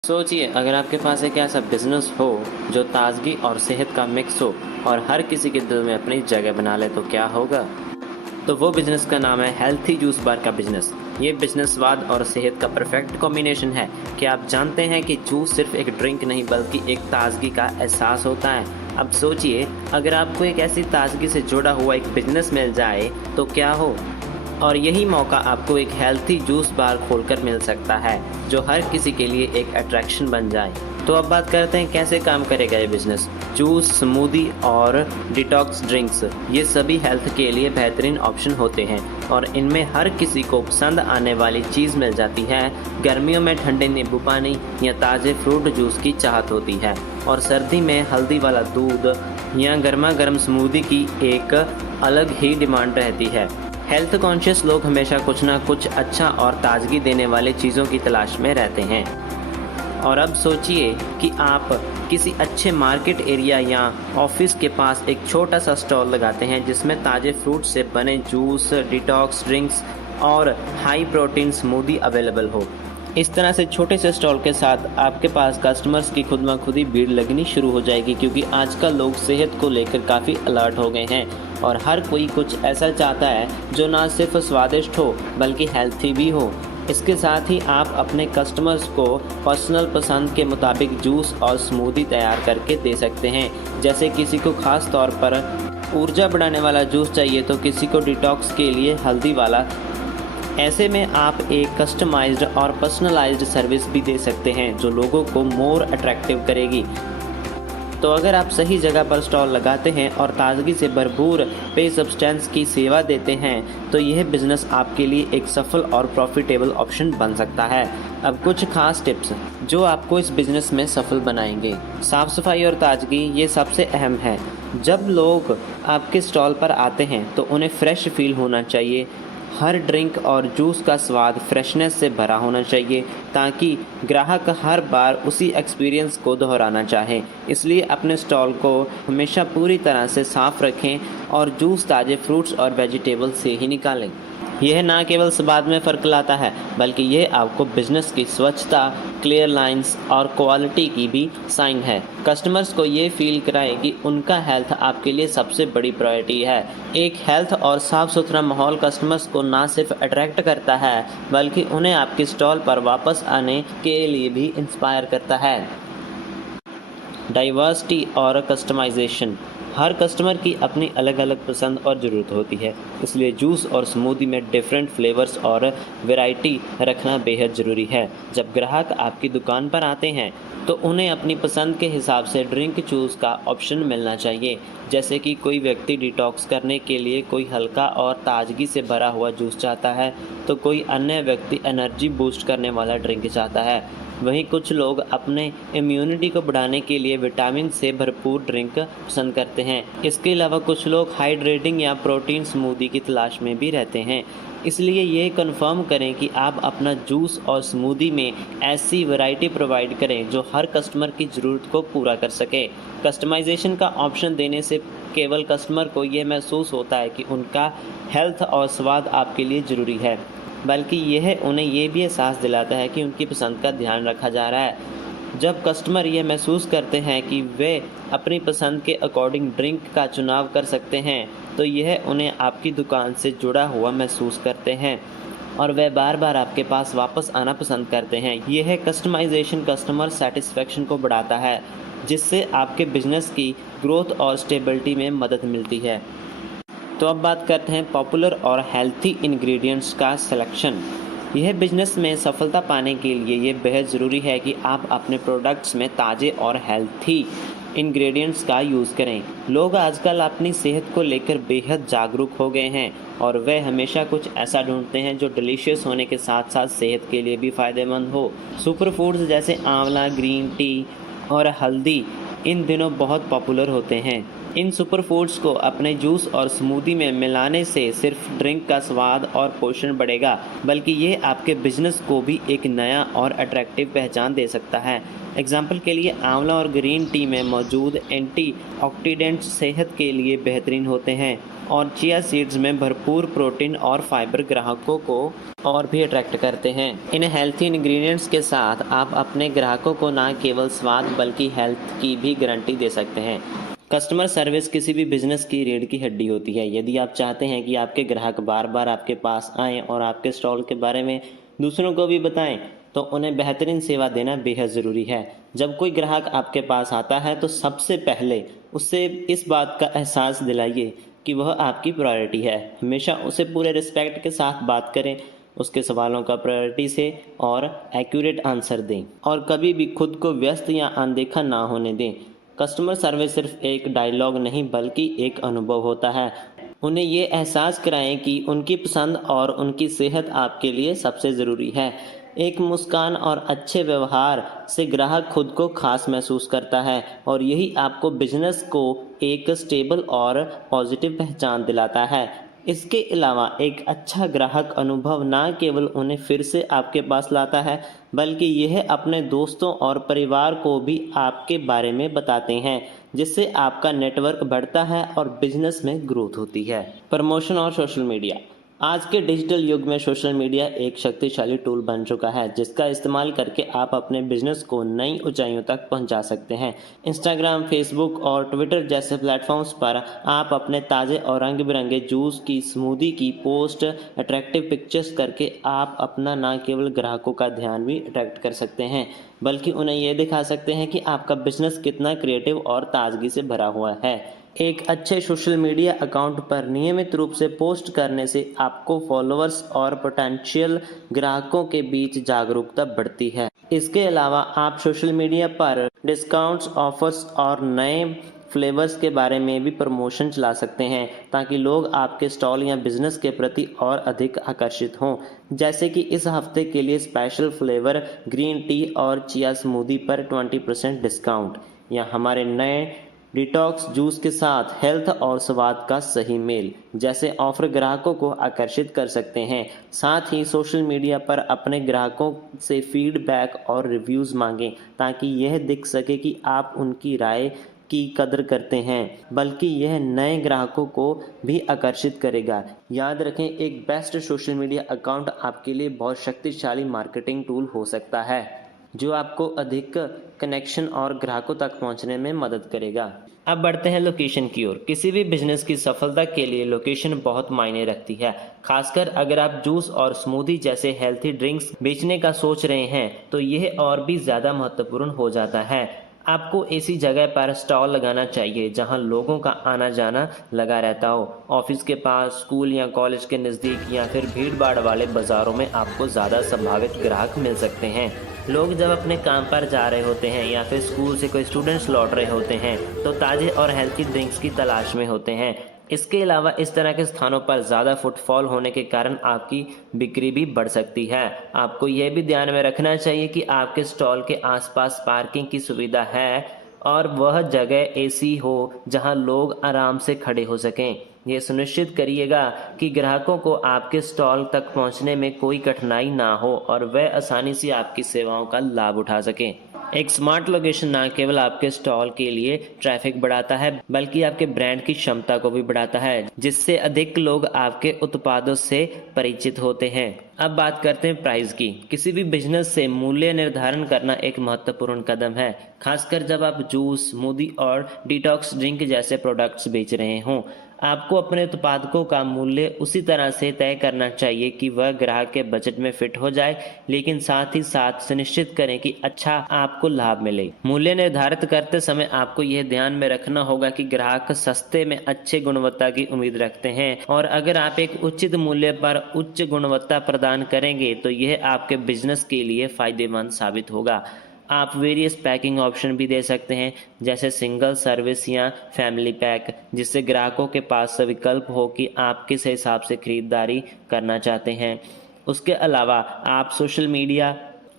सोचिए, अगर आपके पास एक ऐसा बिजनेस हो जो ताजगी और सेहत का मिक्स हो और हर किसी के दिल में अपनी जगह बना ले तो क्या होगा। तो वो बिजनेस का नाम है हेल्थी जूस बार का बिजनेस। ये बिजनेस स्वाद और सेहत का परफेक्ट कॉम्बिनेशन है। क्या आप जानते हैं कि जूस सिर्फ एक ड्रिंक नहीं बल्कि एक ताजगी का एहसास होता है। अब सोचिए, अगर आपको एक ऐसी ताजगी से जुड़ा हुआ एक बिजनेस मिल जाए तो क्या हो। और यही मौका आपको एक हेल्थी जूस बार खोलकर मिल सकता है जो हर किसी के लिए एक अट्रैक्शन बन जाए। तो अब बात करते हैं कैसे काम करेगा ये बिजनेस। जूस, स्मूदी और डिटॉक्स ड्रिंक्स, ये सभी हेल्थ के लिए बेहतरीन ऑप्शन होते हैं और इनमें हर किसी को पसंद आने वाली चीज़ मिल जाती है। गर्मियों में ठंडे नींबू पानी या ताज़े फ्रूट जूस की चाहत होती है और सर्दी में हल्दी वाला दूध या गर्मा गर्म स्मूदी की एक अलग ही डिमांड रहती है। हेल्थ कॉन्शियस लोग हमेशा कुछ ना कुछ अच्छा और ताजगी देने वाली चीज़ों की तलाश में रहते हैं। और अब सोचिए कि आप किसी अच्छे मार्केट एरिया या ऑफिस के पास एक छोटा सा स्टॉल लगाते हैं जिसमें ताज़े फ्रूट से बने जूस, डिटॉक्स ड्रिंक्स और हाई प्रोटीन स्मूदी अवेलेबल हो। इस तरह से छोटे से स्टॉल के साथ आपके पास कस्टमर्स की खुद ब खुद ही भीड़ लगनी शुरू हो जाएगी, क्योंकि आजकल लोग सेहत को लेकर काफ़ी अलर्ट हो गए हैं और हर कोई कुछ ऐसा चाहता है जो ना सिर्फ स्वादिष्ट हो बल्कि हेल्थी भी हो। इसके साथ ही आप अपने कस्टमर्स को पर्सनल पसंद के मुताबिक जूस और स्मूदी तैयार करके दे सकते हैं। जैसे किसी को ख़ास तौर पर ऊर्जा बढ़ाने वाला जूस चाहिए तो किसी को डिटॉक्स के लिए हल्दी वाला। ऐसे में आप एक कस्टमाइज्ड और पर्सनलाइज्ड सर्विस भी दे सकते हैं जो लोगों को मोर अट्रैक्टिव करेगी। तो अगर आप सही जगह पर स्टॉल लगाते हैं और ताजगी से भरपूर पे सब्सटेंस की सेवा देते हैं तो यह बिजनेस आपके लिए एक सफल और प्रॉफिटेबल ऑप्शन बन सकता है। अब कुछ खास टिप्स जो आपको इस बिजनेस में सफल बनाएंगे। साफ सफाई और ताजगी, ये सबसे अहम है। जब लोग आपके स्टॉल पर आते हैं तो उन्हें फ्रेश फील होना चाहिए। हर ड्रिंक और जूस का स्वाद फ्रेशनेस से भरा होना चाहिए ताकि ग्राहक हर बार उसी एक्सपीरियंस को दोहराना चाहे। इसलिए अपने स्टॉल को हमेशा पूरी तरह से साफ रखें और जूस ताज़े फ्रूट्स और वेजिटेबल से ही निकालें। यह ना केवल स्वाद में फ़र्क लाता है बल्कि यह आपको बिजनेस की स्वच्छता, क्लियर लाइंस और क्वालिटी की भी साइन है। कस्टमर्स को ये फील कराए कि उनका हेल्थ आपके लिए सबसे बड़ी प्रायोरिटी है। एक हेल्थ और साफ़ सुथरा माहौल कस्टमर्स को ना सिर्फ अट्रैक्ट करता है बल्कि उन्हें आपके स्टॉल पर वापस आने के लिए भी इंस्पायर करता है। डाइवर्सिटी और कस्टमाइजेशन, हर कस्टमर की अपनी अलग अलग पसंद और ज़रूरत होती है, इसलिए जूस और स्मूदी में डिफरेंट फ्लेवर्स और वैरायटी रखना बेहद ज़रूरी है। जब ग्राहक आपकी दुकान पर आते हैं तो उन्हें अपनी पसंद के हिसाब से ड्रिंक चूज़ का ऑप्शन मिलना चाहिए। जैसे कि कोई व्यक्ति डिटॉक्स करने के लिए कोई हल्का और ताजगी से भरा हुआ जूस चाहता है तो कोई अन्य व्यक्ति एनर्जी बूस्ट करने वाला ड्रिंक चाहता है। वहीं कुछ लोग अपने इम्यूनिटी को बढ़ाने के लिए विटामिन से भरपूर ड्रिंक पसंद करते हैं। इसके अलावा कुछ लोग हाइड्रेटिंग या प्रोटीन स्मूदी की तलाश में भी रहते हैं। इसलिए ये कंफर्म करें कि आप अपना जूस और स्मूदी में ऐसी वैरायटी प्रोवाइड करें जो हर कस्टमर की ज़रूरत को पूरा कर सके। कस्टमाइजेशन का ऑप्शन देने से केवल कस्टमर को ये महसूस होता है कि उनका हेल्थ और स्वाद आपके लिए ज़रूरी है, बल्कि यह उन्हें ये भी एहसास दिलाता है कि उनकी पसंद का ध्यान रखा जा रहा है। जब कस्टमर यह महसूस करते हैं कि वे अपनी पसंद के अकॉर्डिंग ड्रिंक का चुनाव कर सकते हैं तो यह उन्हें आपकी दुकान से जुड़ा हुआ महसूस करते हैं और वे बार बार आपके पास वापस आना पसंद करते हैं। यह कस्टमाइजेशन कस्टमर सेटिस्फेक्शन को बढ़ाता है जिससे आपके बिजनेस की ग्रोथ और स्टेबिलिटी में मदद मिलती है। तो अब बात करते हैं पॉपुलर और हेल्थी इंग्रेडिएंट्स का सिलेक्शन। यह बिजनेस में सफलता पाने के लिए ये बेहद ज़रूरी है कि आप अपने प्रोडक्ट्स में ताज़े और हेल्थी इंग्रेडिएंट्स का यूज़ करें। लोग आजकल अपनी सेहत को लेकर बेहद जागरूक हो गए हैं और वे हमेशा कुछ ऐसा ढूंढते हैं जो डिलीशियस होने के साथ साथ सेहत के लिए भी फ़ायदेमंद हो। सुपर फूड्स जैसे आंवला, ग्रीन टी और हल्दी इन दिनों बहुत पॉपुलर होते हैं। इन सुपर फूड्स को अपने जूस और स्मूदी में मिलाने से सिर्फ ड्रिंक का स्वाद और पोषण बढ़ेगा, बल्कि ये आपके बिजनेस को भी एक नया और अट्रैक्टिव पहचान दे सकता है। एग्जाम्पल के लिए आंवला और ग्रीन टी में मौजूद एंटीऑक्सीडेंट्स सेहत के लिए बेहतरीन होते हैं और चिया सीड्स में भरपूर प्रोटीन और फाइबर ग्राहकों को और भी अट्रैक्ट करते हैं। इन हेल्थी इंग्रेडिएंट्स के साथ आप अपने ग्राहकों को न केवल स्वाद बल्कि हेल्थ की भी गारंटी दे सकते हैं। कस्टमर सर्विस किसी भी बिजनेस की रीढ़ की हड्डी होती है। यदि आप चाहते हैं कि आपके ग्राहक बार बार आपके पास आएं और आपके स्टॉल के बारे में दूसरों को भी बताएं, तो उन्हें बेहतरीन सेवा देना बेहद ज़रूरी है। जब कोई ग्राहक आपके पास आता है तो सबसे पहले उससे इस बात का एहसास दिलाइए कि वह आपकी प्रायोरिटी है। हमेशा उसे पूरे रिस्पेक्ट के साथ बात करें, उसके सवालों का प्रायोरिटी से और एक्यूरेट आंसर दें और कभी भी खुद को व्यस्त या अनदेखा ना होने दें। कस्टमर सर्विस सिर्फ एक डायलॉग नहीं बल्कि एक अनुभव होता है। उन्हें ये एहसास कराएं कि उनकी पसंद और उनकी सेहत आपके लिए सबसे ज़रूरी है। एक मुस्कान और अच्छे व्यवहार से ग्राहक खुद को खास महसूस करता है और यही आपको बिजनेस को एक स्टेबल और पॉजिटिव पहचान दिलाता है। इसके अलावा एक अच्छा ग्राहक अनुभव न केवल उन्हें फिर से आपके पास लाता है, बल्कि यह अपने दोस्तों और परिवार को भी आपके बारे में बताते हैं, जिससे आपका नेटवर्क बढ़ता है और बिजनेस में ग्रोथ होती है। प्रमोशन और सोशल मीडिया। आज के डिजिटल युग में सोशल मीडिया एक शक्तिशाली टूल बन चुका है, जिसका इस्तेमाल करके आप अपने बिजनेस को नई ऊंचाइयों तक पहुंचा सकते हैं। इंस्टाग्राम, फेसबुक और ट्विटर जैसे प्लेटफॉर्म्स पर आप अपने ताज़े और रंग बिरंगे जूस की, स्मूदी की पोस्ट, अट्रैक्टिव पिक्चर्स करके आप अपना न केवल ग्राहकों का ध्यान भी अट्रैक्ट कर सकते हैं, बल्कि उन्हें यह दिखा सकते हैं कि आपका बिजनेस कितना क्रिएटिव और ताजगी से भरा हुआ है। एक अच्छे सोशल मीडिया अकाउंट पर नियमित रूप से पोस्ट करने से आपको फॉलोअर्स और पोटेंशियल ग्राहकों के बीच जागरूकता बढ़ती है। इसके अलावा आप सोशल मीडिया पर डिस्काउंट्स, ऑफर्स और नए फ्लेवर्स के बारे में भी प्रमोशन चला सकते हैं, ताकि लोग आपके स्टॉल या बिजनेस के प्रति और अधिक आकर्षित हों। जैसे कि इस हफ्ते के लिए स्पेशल फ्लेवर ग्रीन टी और चिया स्मूदी पर 20% डिस्काउंट, या हमारे नए डिटॉक्स जूस के साथ हेल्थ और स्वाद का सही मेल जैसे ऑफर ग्राहकों को आकर्षित कर सकते हैं। साथ ही सोशल मीडिया पर अपने ग्राहकों से फीडबैक और रिव्यूज़ मांगें, ताकि यह दिख सके कि आप उनकी राय की कदर करते हैं, बल्कि यह नए ग्राहकों को भी आकर्षित करेगा। याद रखें, एक बेस्ट सोशल मीडिया अकाउंट आपके लिए बहुत शक्तिशाली मार्केटिंग टूल हो सकता है, जो आपको अधिक कनेक्शन और ग्राहकों तक पहुंचने में मदद करेगा। अब बढ़ते हैं लोकेशन की ओर। किसी भी बिजनेस की सफलता के लिए लोकेशन बहुत मायने रखती है, खासकर अगर आप जूस और स्मूदी जैसे हेल्थी ड्रिंक्स बेचने का सोच रहे हैं तो यह और भी ज़्यादा महत्वपूर्ण हो जाता है। आपको ऐसी जगह पर स्टॉल लगाना चाहिए जहां लोगों का आना जाना लगा रहता हो। ऑफिस के पास, स्कूल या कॉलेज के नज़दीक या फिर भीड़ भाड़ वाले बाज़ारों में आपको ज़्यादा संभावित ग्राहक मिल सकते हैं। लोग जब अपने काम पर जा रहे होते हैं या फिर स्कूल से कोई स्टूडेंट्स लौट रहे होते हैं तो ताज़े और हेल्थी ड्रिंक्स की तलाश में होते हैं। इसके अलावा इस तरह के स्थानों पर ज़्यादा फुटफॉल होने के कारण आपकी बिक्री भी बढ़ सकती है। आपको यह भी ध्यान में रखना चाहिए कि आपके स्टॉल के आसपास पार्किंग की सुविधा है और वह जगह ऐसी हो जहां लोग आराम से खड़े हो सकें। ये सुनिश्चित करिएगा कि ग्राहकों को आपके स्टॉल तक पहुंचने में कोई कठिनाई ना हो और वह आसानी से आपकी सेवाओं का लाभ उठा सकें। एक स्मार्ट लोकेशन न केवल आपके स्टॉल के लिए ट्रैफिक बढ़ाता है, बल्कि आपके ब्रांड की क्षमता को भी बढ़ाता है, जिससे अधिक लोग आपके उत्पादों से परिचित होते हैं। अब बात करते हैं प्राइस की। किसी भी बिजनेस से मूल्य निर्धारण करना एक महत्वपूर्ण कदम है, खासकर जब आप जूस, स्मूदी और डिटॉक्स ड्रिंक जैसे प्रोडक्ट्स बेच रहे हों। आपको अपने उत्पादों का मूल्य उसी तरह से तय करना चाहिए कि वह ग्राहक के बजट में फिट हो जाए, लेकिन साथ ही साथ सुनिश्चित करें कि अच्छा आपको लाभ मिले। मूल्य निर्धारित करते समय आपको यह ध्यान में रखना होगा कि ग्राहक सस्ते में अच्छे गुणवत्ता की उम्मीद रखते हैं, और अगर आप एक उचित मूल्य पर उच्च गुणवत्ता प्रदान करेंगे तो यह आपके बिजनेस के लिए फायदेमंद साबित होगा। आप वेरियस पैकिंग ऑप्शन भी दे सकते हैं, जैसे सिंगल सर्विस या फैमिली पैक, जिससे ग्राहकों के पास विकल्प हो कि आप किस हिसाब से खरीदारी करना चाहते हैं। उसके अलावा आप सोशल मीडिया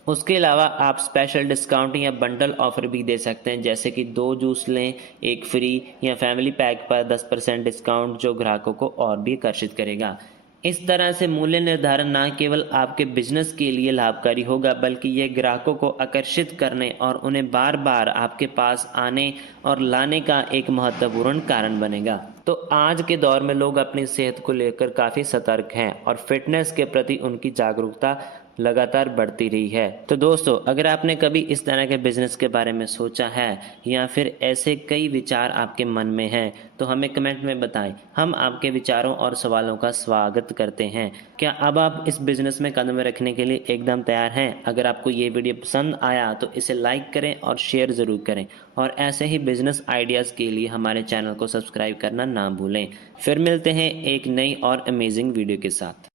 उसके अलावा आप स्पेशल डिस्काउंट या बंडल ऑफर भी दे सकते हैं, जैसे कि 2 जूस लें 1 फ्री, या फैमिली पैक पर 10% डिस्काउंट, जो ग्राहकों को और भी आकर्षित करेगा। इस तरह से मूल्य निर्धारण न केवल आपके बिजनेस के लिए लाभकारी होगा, बल्कि यह ग्राहकों को आकर्षित करने और उन्हें बार बार आपके पास आने और लाने का एक महत्वपूर्ण कारण बनेगा। तो आज के दौर में लोग अपनी सेहत को लेकर काफ़ी सतर्क हैं और फिटनेस के प्रति उनकी जागरूकता लगातार बढ़ती रही है। तो दोस्तों, अगर आपने कभी इस तरह के बिजनेस के बारे में सोचा है या फिर ऐसे कई विचार आपके मन में हैं, तो हमें कमेंट में बताएं। हम आपके विचारों और सवालों का स्वागत करते हैं। क्या अब आप इस बिजनेस में कदम रखने के लिए एकदम तैयार हैं? अगर आपको ये वीडियो पसंद आया तो इसे लाइक करें और शेयर ज़रूर करें, और ऐसे ही बिजनेस आइडियाज़ के लिए हमारे चैनल को सब्सक्राइब करना ना भूलें। फिर मिलते हैं एक नई और अमेजिंग वीडियो के साथ।